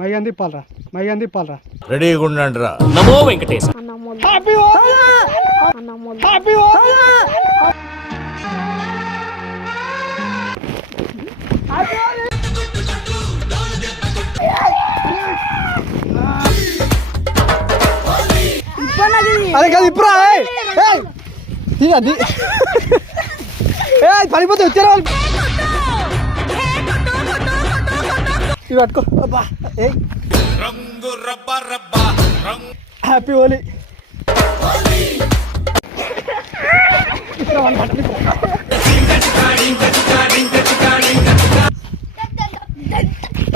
మయ్యంది పాలరా మయ్యంది పాలరా. రెడీగా ఉండండి రా నమో వెంకటేశ. అదే కాదు ఇప్పుడు అది. ఏ అది పడిపోతే వచ్చారా వాళ్ళు ఇవి పట్టుకో. అబ్బా ఏ హ్యాపీ హోలీ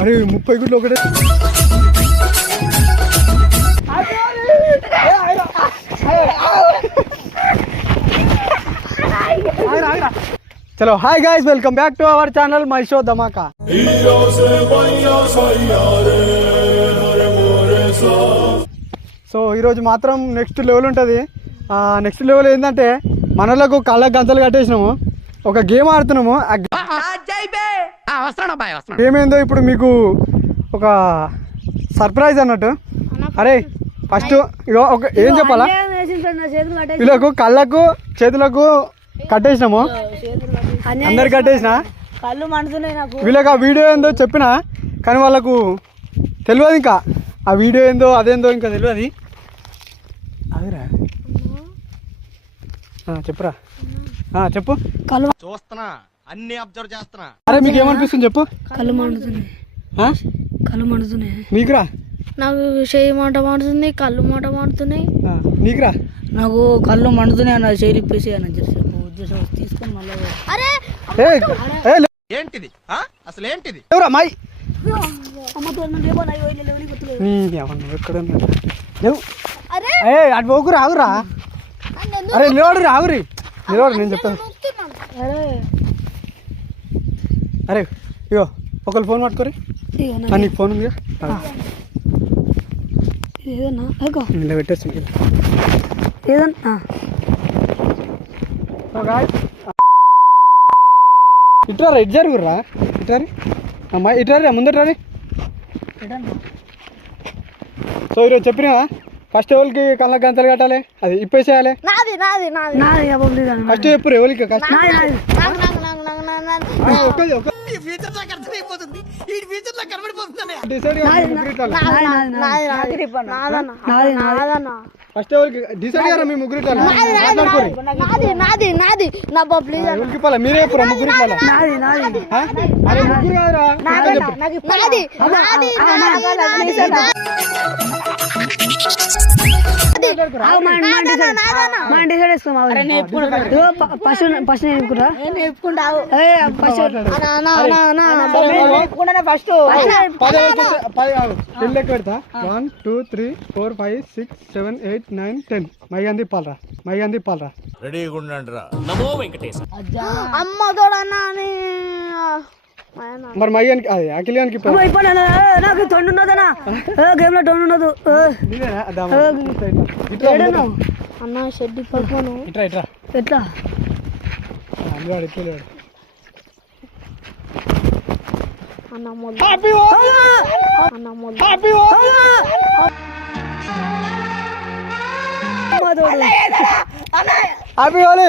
అరే ముప్పై గుడ్లు ఒకటే. చలో hi guys welcome back to our channel my show Dhamaka so ఈరోజు మాత్రం నెక్స్ట్ లెవెల్ ఉంటుంది. నెక్స్ట్ లెవెల్ ఏంటంటే మనలకు కళ్ళ గంతలు కట్టేసినాము. ఒక గేమ్ ఆడుతున్నాము. ఆ గేమ్ ఏందో ఇప్పుడు మీకు ఒక సర్ప్రైజ్ అన్నట్టు. అరే ఫస్ట్ ఇగో ఒక ఏం చెప్పాలా? వీళ్ళకు కళ్ళకు చేతులకు కట్టేసినాము. అందరు కట్టేసిన? కళ్ళు మండుతున్నాయి నాకు. వీళ్ళకి ఆ వీడియో ఏందో చెప్పిన కానీ వాళ్ళకు తెలియదు ఇంకా. ఆ వీడియో ఏందో అదేందో ఇంకా తెలియదు. అదిరా ఆ, చెప్పురా. ఆ, చెప్పు. చూస్తున్నా అన్ని అబ్జర్వ్ చేస్తున్నా. అరే మీకు ఏమనిపిస్తుంది చెప్పు? కళ్ళు మండుతున్నాయి? కళ్ళు మండుతున్నాయి. నీకురా నాకు చేయి మంట మండుతుంది కళ్ళు మంట మండుతున్నాయి. నీకురా? నాకు కళ్ళు మండుతున్నాయి అన్న చేయి అన్న జస్ట్. ఉద్దేశం తీసుకొని మళ్ళీ అరే ఏంటిది? అసలు ఏంటిది లేవురా మాయ్? అమ్మతో గుర్తులేదు. నీ ఏమన్నా ఎక్కడ ఉన్నా? లేవు. ఏ అటు పోకురా ఆగురా అరే నిలవడు ఆగురి నిలవడు నేను చెప్తాను. అరే ఇగో ఒకరు ఫోన్ పట్టుకోరి. నీకు ఫోన్ ఉంది ఏదన్నా పెట్టేసి ఏదన్నా? ఇట్రారా ఇటు జరుగురా ఇట్రారి. అమ్మా ఇట్రారి ముందట్రారి సో ఈరోజు చెప్పినా ఫస్ట్ ఎవరికి కళ్ళ గంతలు కట్టాలి? అది ఇప్పేసేయాలి? నాది నాది నాది. నాది అవ్వలేదు ఫస్ట్ చెప్పు ఎవరికి? కష్టం డిసైడ్ ఫస్ట్ ఎవరికి డిసైడ్ గారా మీ ముగ్గురు నాది నాది నాది నా బబ్లీజ్ ఎవరికి ఇవ్వాలి మీరే చెప్పురా ముగ్గురు నాది నాది ఆ? అరే ముగ్గురు కాదురా చెప్పు. నాది నాది మా డిసైడ్ వేసుకున్నాం పశు పశు నేర్పుకుంటా పశు ఫస్ట్ పది వచ్చేసి- పది కాదు. టెన్ లెక్క పెడతా? One two three four five six seven eight nine ten. మయ్యంది పాలరా. మయ్యంది పాలరా. రెడీగా ఉండండి రా నమో వెంకటేశ. అమ్మ తోడన్నా అని మరి మయ్యానికి అది అఖిలియానికి నాకు తొండు ఉన్నదనా? గేమ్లో తొండు ముందర. అన్న షెడ్డి పడుకోను ఇట్రా ఇట్రా. ఎట్లా? ఇట్లా నిలబడు. అన్న మొదలు. అన్న మొదలు. హ్యాపీ హోలీ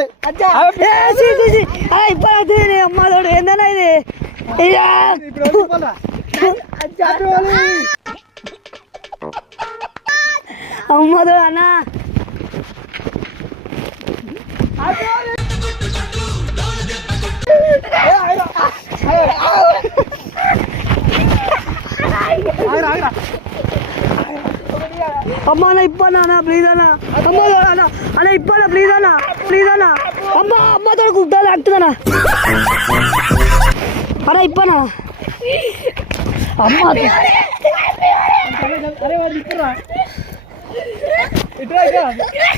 ఇప్పుడు అది అమ్మాదోడు ఏందన్నా ఇది? ఇయ్యా. ఇప్పుడు ఎవరికి ఇవ్వాలా? హ్యాపీ హోలీ అమ్మాదోడు అన్నా ఆగురా, ఆగురా. అమ్మ అన్న ఇప్పన్నా అన్న ప్లీజ్ అన్న అమ్మ అన్న అన్న ఇప్పన్నా ప్లీజ్ అన్న ప్లీజ్ అన్న అమ్మ అమ్మ తోడు గుడ్డలు అంటుందన్న అన్న ఇప్పన్నా అమ్మ అరే వాడు ఇప్పురా ఇట్రా ఇట్రా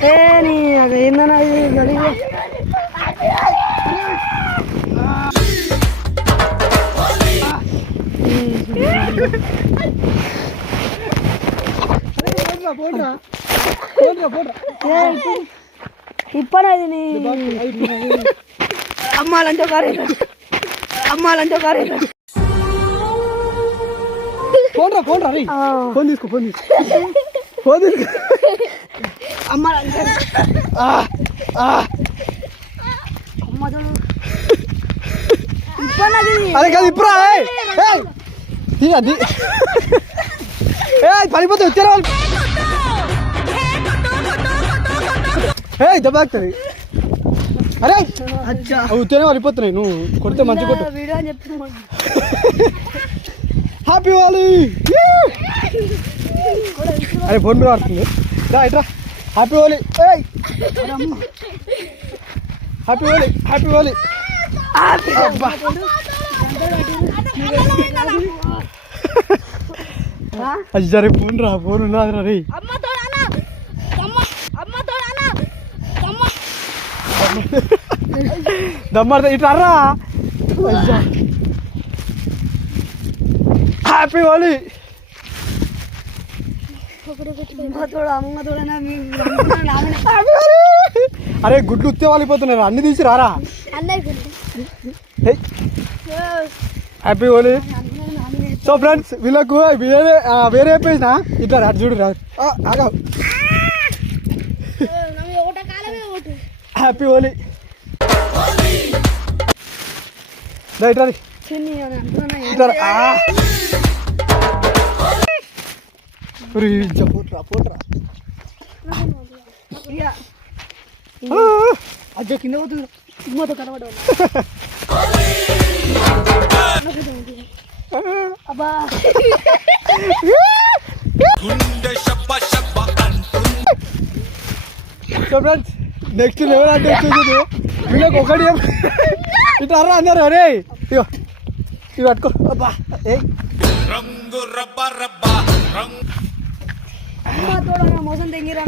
ఏ నీ అది ఏందన్న ఇది గలీజ్ పోన్రా, పోన్రా. అమ్మాలంటే కారే అమ్మాలంటే ఫోన్ రా ఫోన్ రా రే ఫోన్ తీసుకో ఫోన్ తీసుకో. ఫోన్ తీసుకో. అమ్మ ఆ, ఆ. అమ్మ చూడు. ఇప్పుడు నాకు ఇది. అరే కాదు ఇప్పుడు అది. ఏ పడిపోతే వచ్చారా ఏ దెబ్బ అరే! అచ్చా. అవి ఉత్తేనే పడిపోతున్నాయి నువ్వు కొడితే మంచి కొట్టు. హ్యాపీ వాలి అరే ఫోన్ కూడా పడుతుంది రా ఇట్రా హ్యాపీ వాలి హ్యాపీ వాలి హ్యాపీ వాలి అది సరే ఫోన్ రా ఫోన్ ఉన్నది రా రే అమ్మ తోడనా అమ్మ అమ్మ తోడనా అమ్మ దమ్మాడుతా ఇట్లా రా హ్యాపీ హోలీ అరే గుడ్లు ఉత్తే వాలిపోతున్నారు అన్ని తీసి రారా. హ్యాపీ హోలీ సో ఫ్రెండ్స్ వీళ్ళకు వేరే ఆ, వేరే పేసిన ఇట్లా రా చూడు రాదు ఆగావు నమ్మి ఒకట కాలమే ఒకటి హ్యాపీ హోలీ ఇట్రా రీ. పోట్రా పోట్రా. అజ్జో కింద పోతుంది అబ్బా సో ఫ్రెండ్స్ నెక్స్ట్ లెవెల్ అంటే వచ్చేసి వీళ్ళకి ఒకటి ఇట్లా అన్నారు అరే ఇగో. ఇవి పట్టుకో అబ్బా. ఏ అమ్మ తోడనా మోసం తెంగిరా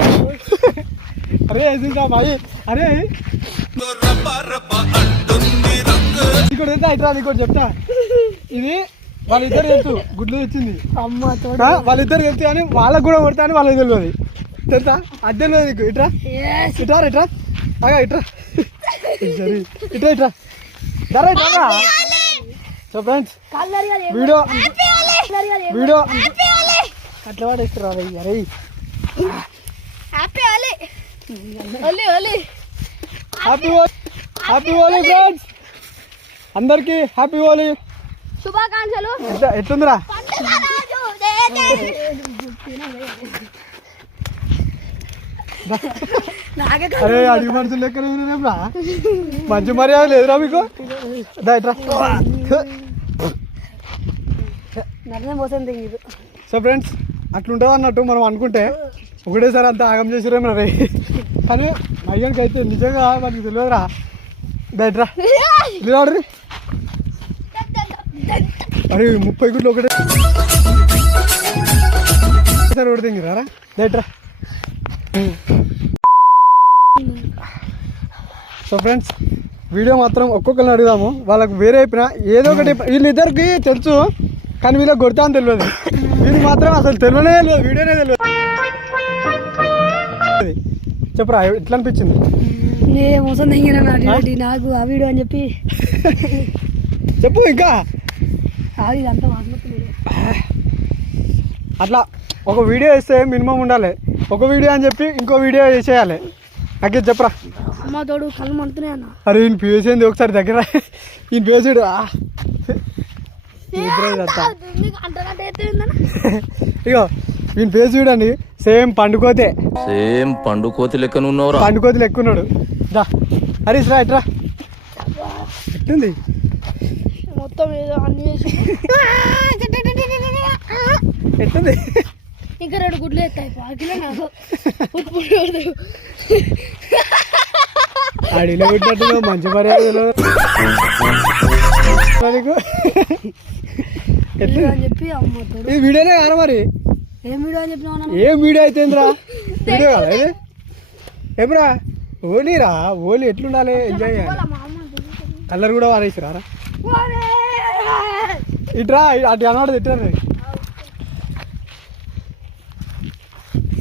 అరే ఇంకా మరి అరే. ఇక్కడ ఎంత ఇట్రా నీకు ఒకటి చెప్తా. ఇది వాళ్ళిద్దరు తెలుసు. గుడ్లు తెచ్చింది. అమ్మ వాళ్ళిద్దరు తెలుసు కానీ వాళ్ళకు కూడా కొడతా అని వాళ్ళకి తెలియదు. తెలుసా అది తెలియదు నీకు. ఇట్రా. ఇట్రా ఇట్రా. అగా ఇట్రా. సరే ఇట్రా ఇట్రా. దరా ఇట్రా సో ఫ్రెండ్స్ వీడియో వీడియో అట్లా వాడేస్తురా అరే హ్యాపీ ఓలీ ఓలీ ఓలీ happy Holi happy Holi friends అందరికీ హ్యాపీ హోలీ శుభాకాంక్షలు ఎట్లా ఎట్లుందిరా? అరే అడిగి మనుషులు లెక్కన రేపురా మంచి మర్యాద లేదురా మీకు? దా ఇట్రా. నన్నే మోసం తెంగిరు సో ఫ్రెండ్స్ అట్లుంటుంది అన్నట్టు మనం అనుకుంటే ఒకటేసారి అంతా ఆగం చేసిరేమో రే. కానీ అయ్యానికి అయితే నిజంగా మనకి తెలియదురా. దా ఇట్రా. నిలబడరి అరే ముప్పై గుడ్లు ఒకటే. సరే ఒకటి దిగిరారా దా ఇట్రా సో ఫ్రెండ్స్ వీడియో మాత్రం ఒక్కొక్కరిని అడుగుదాము. వాళ్ళకి వేరే అయిపోయినా ఏదో ఒకటి వీళ్ళిద్దరికి తెలుసు కానీ వీళ్ళకి కొడతా అని తెలియదు. వీళ్ళకి మాత్రం అసలు తెలియనే తెలియదు వీడియోనే తెలియదు. చెప్పురా ఎట్లా అనిపించింది? మోసం నాకు ఆ వీడియో అని చెప్పి. చెప్పు ఇంకా. అట్లా ఒక వీడియో వేస్తే మినిమం ఉండాలి. ఒక వీడియో అని చెప్పి ఇంకో వీడియో వేసేయాలి నాకే చెప్పరా? అమ్మ తోడు కళ్ళు మండుతున్నాయి అన్న. అరే ఈయన ఫేస్ ఏంది? ఒకసారి దగ్గర ఈయన ఎత్తుందన్న ఇగో ఈయన ఫేస్ చూడండి సేమ్ పండుకోతే. సేమ్ పండు కోతి లెక్కనున్నవరా పండుకోతి లెక్కున్నాడు. దా. హరీష్ రా ఇట్రా ఎట్టుంది మొత్తం ఏదో అన్ని ఎట్టుంది ఇంకా రెండు గుడ్లు ఎత్తాయి. పాకిలో నాకు. ఉప్పు. అడిలో పెట్టినట్టు మంచి మర్యాద ఇది వీడియోనే కాదు మరి. ఏం వీడియో అని ఏం వీడియో అయితేందిరా వీడియో కదా ఇది? ఏమ్రా ఓలీరా? ఓలీ ఎట్లుండాలి? ఎంజాయ్ చేయాలి. కలర్ కూడా వారేసిరా ఇట్రా అటు అనవాడు తిట్టారు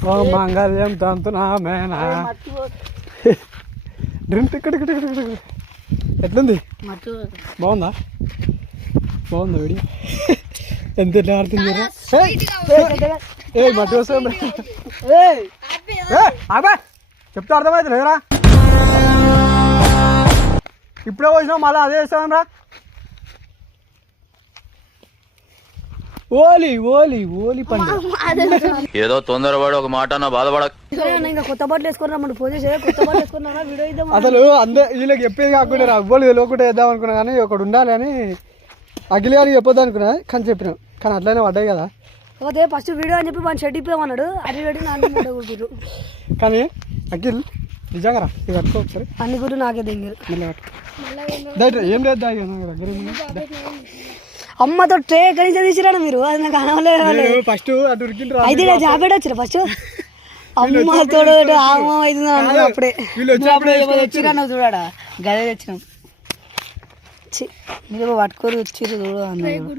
ఓ మంగళ్యం తంతునా మేనా drink tick tick tick tick. ఎట్లుంది? బాగుందా? బాగుందా వీడియో? ఎంత ఎట్లా ఆడుతుంది. ఏ, మట్టి వస్తాం ఆబా చెప్తే అర్థమైతే లేదురా ఇప్పుడే వచ్చినావు మళ్ళీ అదే చేస్తాం రా ఓలి ఓలి ఓలి పండుగ ఏదో తొందరపడి ఒక మాట నా బాధపడ కొత్త బట్టలు కొత్త వేసుకున్నా వీడియో ఇద్దాం అసలు అందరూ వీళ్ళకి చెప్పేది కాకుండా అవ్వలు తెలియకుండా వేద్దాం అనుకున్నా కానీ ఒకడు ఉండాలి అని అఖిల్ గారికి చెప్పొద్దు అనుకున్నా కానీ చెప్పిన. కానీ అట్లనే పడ్డాయి కదా. పోతే ఫస్ట్ వీడియో అని చెప్పి మన షెడ్ ఇప్పామన్నాడు. అది పెట్టి నాన్న కానీ అఖిల్ నిజంగా రా ఇది పట్టుకో ఒకసారి. అన్ని గుర్రు నాకే దింగారు మళ్ళీ పట్టుకో. దయచేసి ఏం లేదు దగ్గర. అమ్మతో ట్రే ఎక్కడి నుంచి తీసిరాడు మీరు. అది నాకు అనవలేదు ఫస్ట్. అయితే జాబెట్ వచ్చిన? ఫస్ట్ అవుతుంది అన్నాడు అప్పుడే. వీళ్ళు వచ్చినప్పుడే వచ్చిరా చూడాడా? గదే తెచ్చినాం. చి మీరు పట్టుకొని వచ్చిర్రు చూడు అన్నాడు.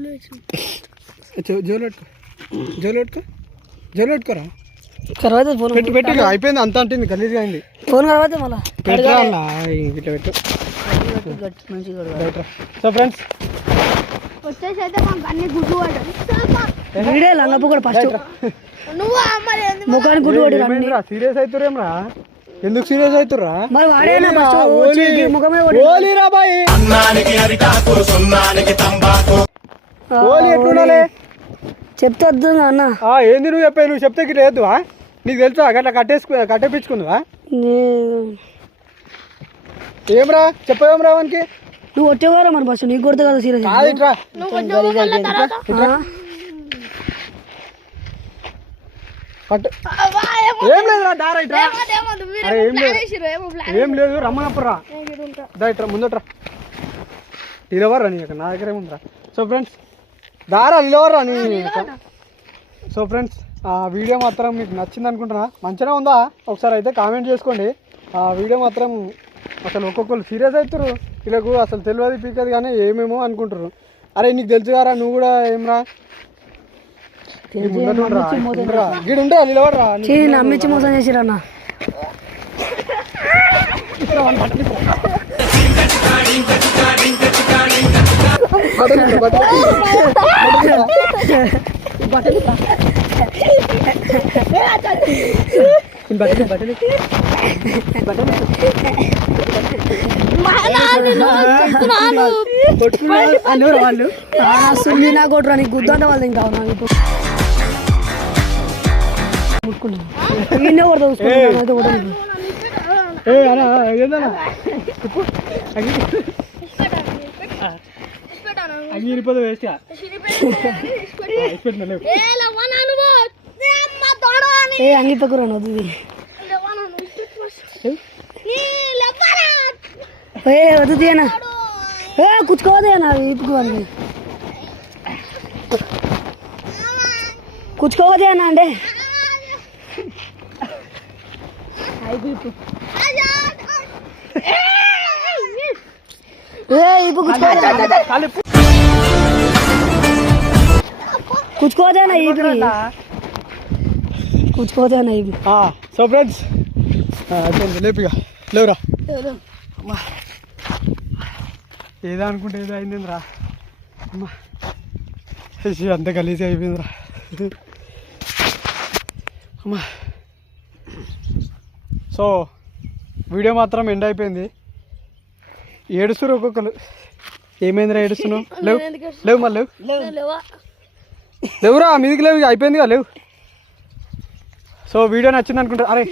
జో- జోలు పెట్టుకో. జోలు పెట్టుకో. జోలు పెట్టుకోరా? తర్వాత ఫోన్ పెట్టు పెట్టు అయిపోయింది అంత అంటుంది గలీజ్గా అయింది. ఫోన్ తర్వాత మళ్ళా. పెట్టరా అన్న ఇట్లా పెట్టు. సో ఫ్రెండ్స్ వచ్చేసి అయితే మాకు అన్ని గుడ్డు పడ్డాడు వీడియో లంగపు కూడా ఫస్ట్ నువ్వు? ముఖానికి గుడ్డు పడి అన్ని. ఏమైందిరా? సీరియస్ అవుతురేమ్రా ఎందుకు సీరియస్ అవుతుర్రా మరి వాడేనా ముఖమే కొట్టి ఓలీరా బాయ్. ఓలీ ఎట్లుండాలి? చెప్తే వద్దు అన్న ఆ, ఏంది నువ్వు చెప్పావు నువ్వు చెప్తే గిట్ల వేద్దువా నీకు తెలుసా? గట్లా కట్టేసుకు కట్టేపించుకుందువా? నీ- ఏమ్రా? చెప్పవేమ్రా వానికి? నువ్వు వచ్చేవారా మరి ఫస్ట్ నీకు కొడితే కదా సీరియస్. ఏం లేదురా దారా ఇట్రా. ఏం లేదు. ఏం లేదు రమ్మనప్పురా దా ఇట్రా ముందట్రా. నిలవర్రా నీ నా దగ్గర ఏముందిరా సో ఫ్రెండ్స్ దారా నిలవర్రా నీ. సో ఫ్రెండ్స్ ఆ వీడియో మాత్రం మీకు నచ్చింది అనుకుంటున్నా మంచిగా ఉందా? ఒకసారి అయితే కామెంట్ చేసుకోండి. ఆ వీడియో మాత్రం అసలు ఒక్కొక్కరు సీరియస్ అవుతారు వీళ్ళకు అసలు తెలియదు పీకదు కానీ ఏమేమో అనుకుంటారు అరే నీకు తెలుసు కారా నువ్వు కూడా ఏమరా నీ ముందట ఉండరా? ఉండరా? గీడు ఉండరా చేసిరన్న వాళ్ళు. సున్ని నా కొట్టురా నీకు గుద్దంతా వాళ్ళు ఇంకా నాకు ఇప్పుడు. ముట్టుకున్నా నిన్నే కొడతా చూసుకుంటున్నాను. అయితే కూడా నీకు. ఏ అన్నా ఏందన్నా చెప్పు. అగ్గి అగ్గిరిపోతే వేస్ట్ పెట్టిన ఏ లవ్వనా నువ్వు? నీ అమ్మ తోడు అని. ఏ అంగి పక్కన వద్దు ఇది. లవ్వనా నువ్వు? నీ లవ్వనా ఏ వద్దు తీయనా ఏ కుచ్చుకోవదే నా ఇప్పుకోవాలి కుచ్చుకోవదే అన్న అంటే ఏ ఇప్పుడు కుచ్చుకోవదే అన్న ఇప్పుడు కుచ్చుకోవదే అన్న ఇప్పుడు సో ఫ్రెండ్స్ లేపిగా లేవురా. అమ్మా. ఏదో అనుకుంటే ఏదో అయిందిరా అమ్మా. ఛీ, అంత గలీజ్ అయిపోయిందిరా. అమ్మా. సో వీడియో మాత్రం ఎండ్ అయిపోయింది. ఏడుస్తున్నారు ఒక్కొక్కరు. ఏమైందిరా ఏడుస్తున్నావు? లేవు. లేవు మళ్ళీ లేవు. లేవా? లేవురా మీదికి లేవు ఇక అయిపోయిందిగా లేవు. సో వీడియో నచ్చింది అనుకుంటా అరే.